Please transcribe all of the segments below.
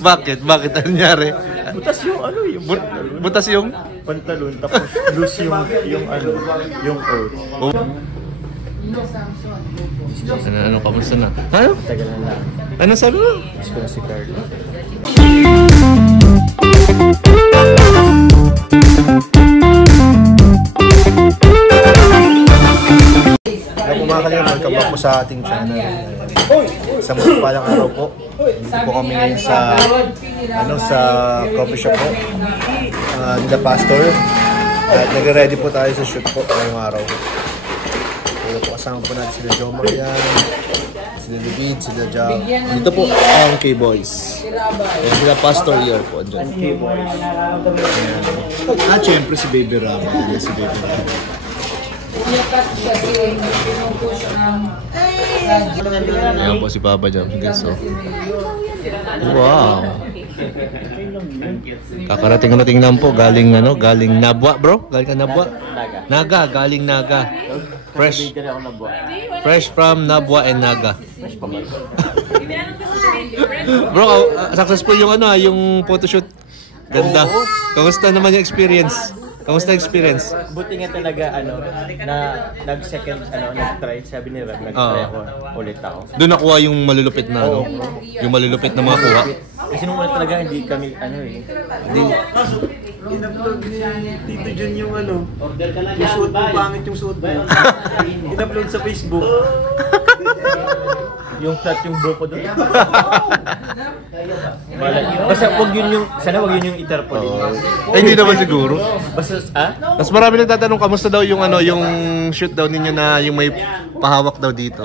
Bakit? Bakit ano nangyari? Butas yung ano, yung Butas yung? pantalon, tapos loose yung ano, yung earth. Oh. Ano, kamusta na? Ano? Tagal na lang. Ano sabi mo? Miss ko na si Carlo. Kung mga kalinga, welcome back po sa ating channel. Sa palang araw po, dito po kami ngayon sa coffee shop po, nila Pastor. At nagre-ready po tayo sa shoot po ngayong araw. Dito po kasama po natin sila Joe Marian, sila David, sila Jack. Dito po ang K-Boys. Ayan, sila Pastor Year po dyan. At syempre si Baby Ram. Si Baby Ram. Ayan po si Papa Jam. So. Wow. Kakarating lang po galing galing Nabwa, bro. Galing ka Nabwa? Naga, galing Naga. Fresh from Nabwa and Naga. Bro, successful yung photoshoot. Ganda. Kamusta naman yung experience? Kamusta experience? Buti nga talaga nag-second nag-try, sabi ni Ram, nag-try ako, ulit ako. Doon nakuha yung malulupit na yung malulupit na mga kuha. Kasi nung una talaga hindi kami hindi in-upload ni Tito Jun yung yung suot mo, pangit yung suot mo. In-upload sa Facebook. Yung flat yung buko doon. Basta sana wag yun yung itarpolin. Hindi naman siguro. Basta Mas marami nagtatanong kamusta daw yung yung shoot daw ninyo na yung may pahawak daw dito.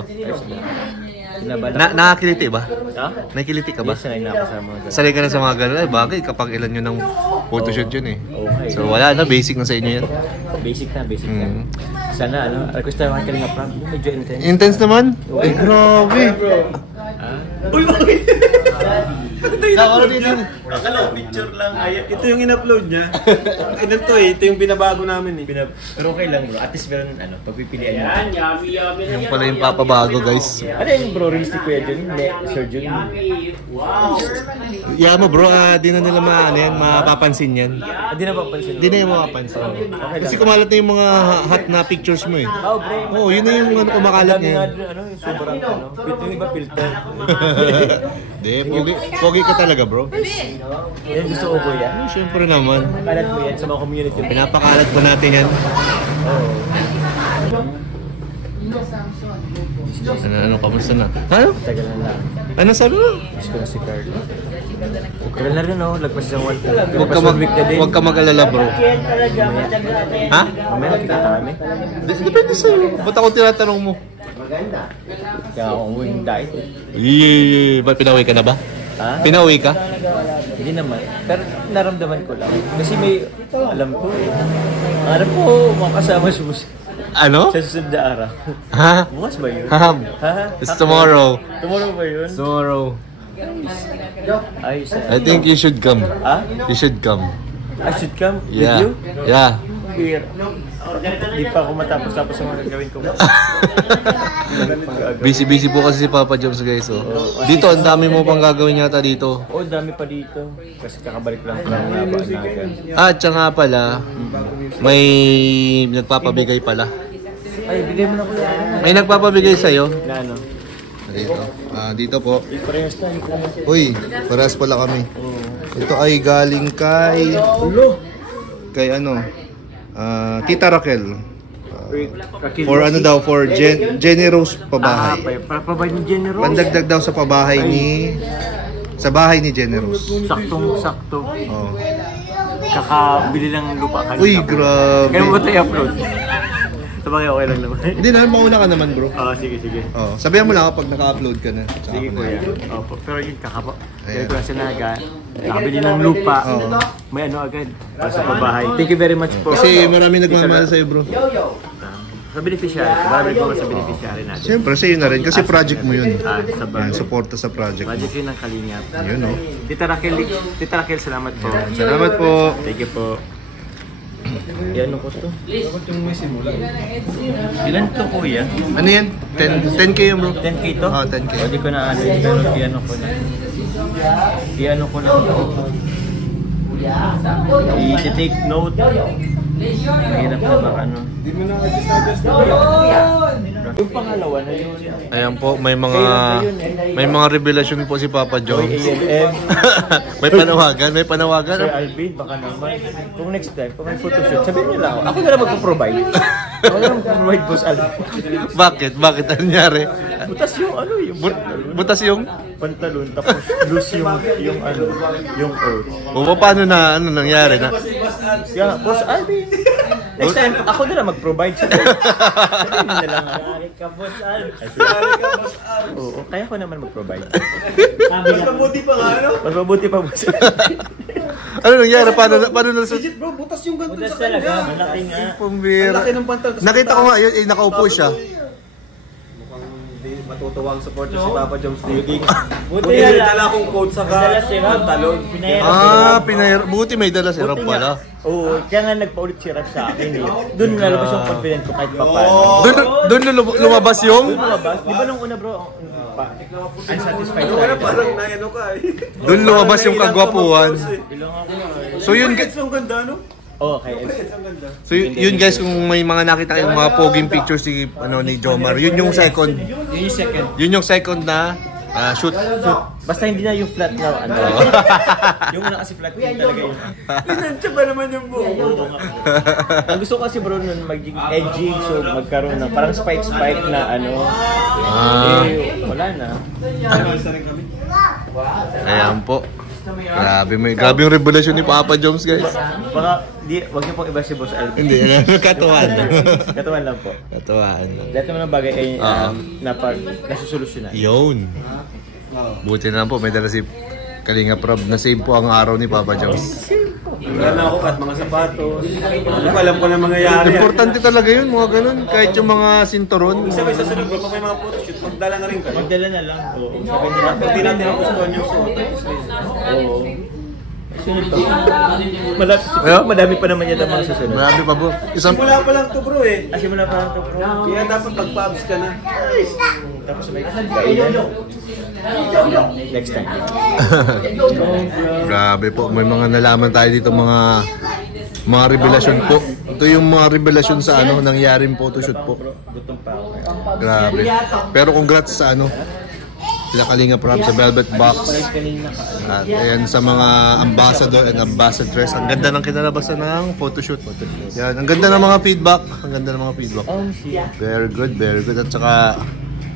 Nakakiliti ba? Ha? Nakikiliti ka ba? Yes, sanay na ako sa mga ganun. Sanay ka na sa mga ganun. Ay, bagay kapag ilan nyo ng photoshoot yun eh. Okay. So wala na, basic na sa inyo yan. Basic na. Sana request tayo mga kalinga prank. Medyo intense. Intense naman? Ay, grabe. Uy, bakit? Akala picture lang. Ito yung in-upload niya. Ito yung binabago namin eh. Pero okay lang bro, at least meron pagpipilian mo. Yung pala yung papabago guys. Ano yung bro, release ni Kuya Jun? Sir Jun? Yeah mo bro, di na nila mapapansin yan. Hindi na papansin. Di na yung mapapansin. Kasi kumalat na yung mga hot na pictures mo eh. Oh bro. Oo, yun na yung kumakalat Dami nga niya. dun, yung sobrang yung iba filter. Di, pogi ka talaga bro. Yan gusto ko kuya. Siyempre naman. Kalat mo yan sa mga community. Pinapakalat po natin yan. Ano, kamusta na? Ano? Tagal na lang. Ano sabi mo? Miss ko na si Carlo. Tagal na rin lagpas isang one. Huwag ka mag-alala bro. Ha? Mamaya nakikita kami. Depende sa'yo. Ba't ako tinatanong mo? Kaya ako yung diet. Ba't pinauwi ka na ba? Ha? Pinauwi ka? Hindi naman. Pero naramdaman ko lang. Kasi alam ko makasama sa musik. Ano? Sa susunod na araw. Ha? Bukas ba yun? It's tomorrow. Tomorrow ba yun? Tomorrow. Ayos I think you should come. Ha? You should come. I should come Yeah. with you? Yeah. Here. Hindi pa ako matapos ang mga gagawin ko. Busy po kasi si Papa Joms guys. Oh. Dito, ang dami mo pang gagawin yata dito. Oh, dami pa dito. Kasi kakabalik lang ko ng Naga. At siya nga pala, may nagpapabigay pala. Ay, bigay mo na kuya. May nagpapabigay sa'yo. Na ano? Dito. Dito po. Parehas tayo. Uy, parehas pala kami. Ito ay galing kay Tita Raquel. For for Jenny Rose pabahay. Pabay ni Jenny Rose. Pandagdag daw sa pabahay sa bahay ni Jenny Rose. Saktong-sakto. Oh. Kakabili ng lupa kanina. Uy, grabe. Kaya mo ba tayo upload? Sabagay okay lang naman. Hindi na, mauna ka naman bro. Sige. Oh, sabihan mo lang kapag naka-upload ka na. Sige kuya. Opo. Pero yun kakapa. Kaya ko lang sa Naga. Nakabili ng lupa. May agad. Para sa pabahay. Thank you very much po. Kasi marami nagmamahal sa'yo bro. Sa beneficiary. Marami ko sa beneficiary natin. Siyempre, sa'yo na rin. Kasi project mo yun. Sa Yan, suporta sa project mo. Project yun ng Kalingap. Yun o. Tita Raquel, salamat po. Salamat po. Thank you po. Ano ko to? Ilan to kuya? Ano yan? 10K yun bro. 10K to? Oo, 10K. O di ko na ano yun, pero piano ko na. Piano ko lang to. I-take note. Mahirap na baka ano. Hindi mo na adjust yung pangalawa na yun. Ayan po, may mga revelasyon po si Papa Joms. May panawagan. Sir Alvin, baka naman. Kung next time, kung may photoshoot, sabihin nila ako. Ako na lang magpo-provide. Ako na lang magpo-provide, Boss Alvin. Bakit? Bakit? Ano nangyari? Butas yung ano, yung pantalon. Butas yung? Pantalon, tapos loose yung ano, yung coat. O paano na, ano nangyari na? Kaya, Boss Alvin. Next time, ako na lang mag-provide sa sabihin nila lang. Yari ka, Boss Alvin. Oo, kaya ko naman mag-provide. Mas mabuti pa nga, ano? Mas mabuti pa, Boss Alvin. Ano nangyari? Paano na sa... Bro, butas yung ganito Butas sa kanya. talaga, malaki nga. Pambira. Malaki ng pantal. Nakita ko nga yun, nakaupo siya. Matutuwang supporter si Papa Joms dito. Buti Buti na na lang. dala kong coat sa pantalon. Buti may dala si Rob pala. Oo, kaya nga nagpaulit si Rap sa akin eh. Doon nalabas yung confident ko kahit pa paano. Doon lumabas yung... Doon lumabas? Di ba nung una bro, unsatisfied Ano ka na parang naano ka eh. Doon lumabas yung kagwapuhan. Ilang ako. So yun... Ang ganda, no? Oo, kay So yun guys, kung may mga nakita kayong mga poging pictures ni Jomar, yun yung second. Yun yung second na shoot. Basta hindi na yung flat na ano. Yung una kasi flat din talaga yun. Pinansya ba naman yung buo? Ang gusto ko kasi bro nun maging edging, so magkaroon ng parang spike na ano. Wala na. Ayan po. Grabe yung revelasyon ni Papa Joms guys. Baka wag niyo pong iba si Boss Alvin. Hindi, katuwaan lang. Katuwaan lang po. Katuwaan lang. Lahat naman ng bagay ay nasusolusyonan. Yun. Buti na lang po, may dala si Kalinga Prab na save po ang araw ni Papa Joms. Wala na ako at mga sapatos. Alam ko na mangyayari. Importante talaga yun, mga ganun. Kahit yung mga sinturon. Sabi sa sunod bro, pag may mga photoshoot, magdala na rin kayo. Magdala na lang. Oo. Sabi nila. Pag di natin ang gusto nyo suot. Oo. Sunod pa. Madami pa naman yata mga susunod. Marami pa po. Simula pa lang to bro eh. Simula pa lang to bro. Kaya dapat magpa-abs ka na. Tapos may kainan. Next time. Grabe po, may mga nalaman tayo dito mga revelasyon po. Ito yung mga revelasyon sa nangyaring photoshoot po. Gutom pa ako. Grabe. Pero congrats sa sila Kalinga Prab sa Velvet Box. At ayan sa mga ambassador and ambassadress. Ang ganda ng kinalabasan ng photoshoot. Yan, ang ganda ng mga feedback. Very good, very good. At saka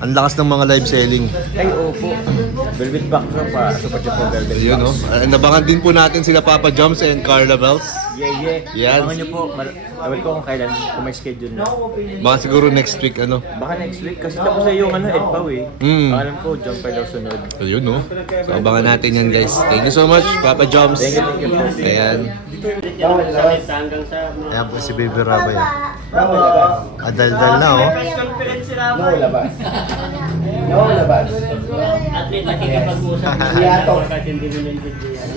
ang lakas ng mga live selling. Ay, opo. Velvet Box pa. Super Chupo Velvet Box. Yun, no? Nabangan din po natin sila Papa Joms and Carla Bells. Yeah. Yan. Abangan nyo po. Awal ko kung kailan, kung may schedule na. Baka siguro next week, Baka next week. Kasi tapos na yung EdPAW eh. Alam ko, jumper daw sunod. Ayun, no? So, abangan natin yan, guys. Thank you so much, Papa Joms. Thank you po. Ayan. Ayan po si Baby Rabay. Adaldal na, oh.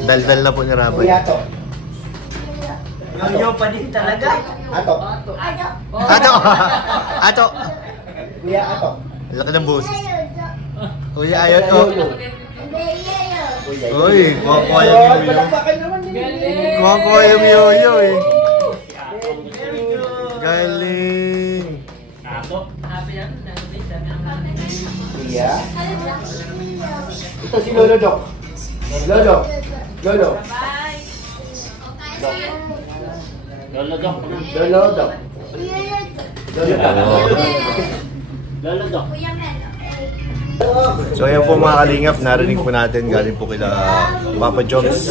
Daldal na po ni Rabay. Yo pa din talaga. Ato! Kuya Ato. Laki ng boss. Uy, ayot ko. Uy, kuha yung yoyo. Kuha yung yoyo eh. Galing. Kuya. Ito si Lolo Doc. Lolo. Lolo Doc. So ayan po mga kalingap, narinig po natin galing po kila Papa Joms.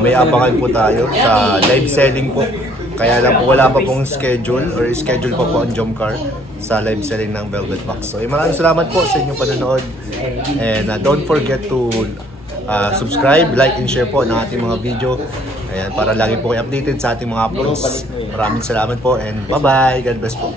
May abangan po tayo sa live selling po. Kaya lang po wala pa pong schedule or schedule pa po ang Jomcar sa live selling ng Velvet Box. So maraming salamat po sa inyong panonood. And don't forget to subscribe, like, and share po ng ating mga video. Ayan, para lagi po kayo updated sa ating mga uploads. Maraming salamat po and bye-bye. God bless po.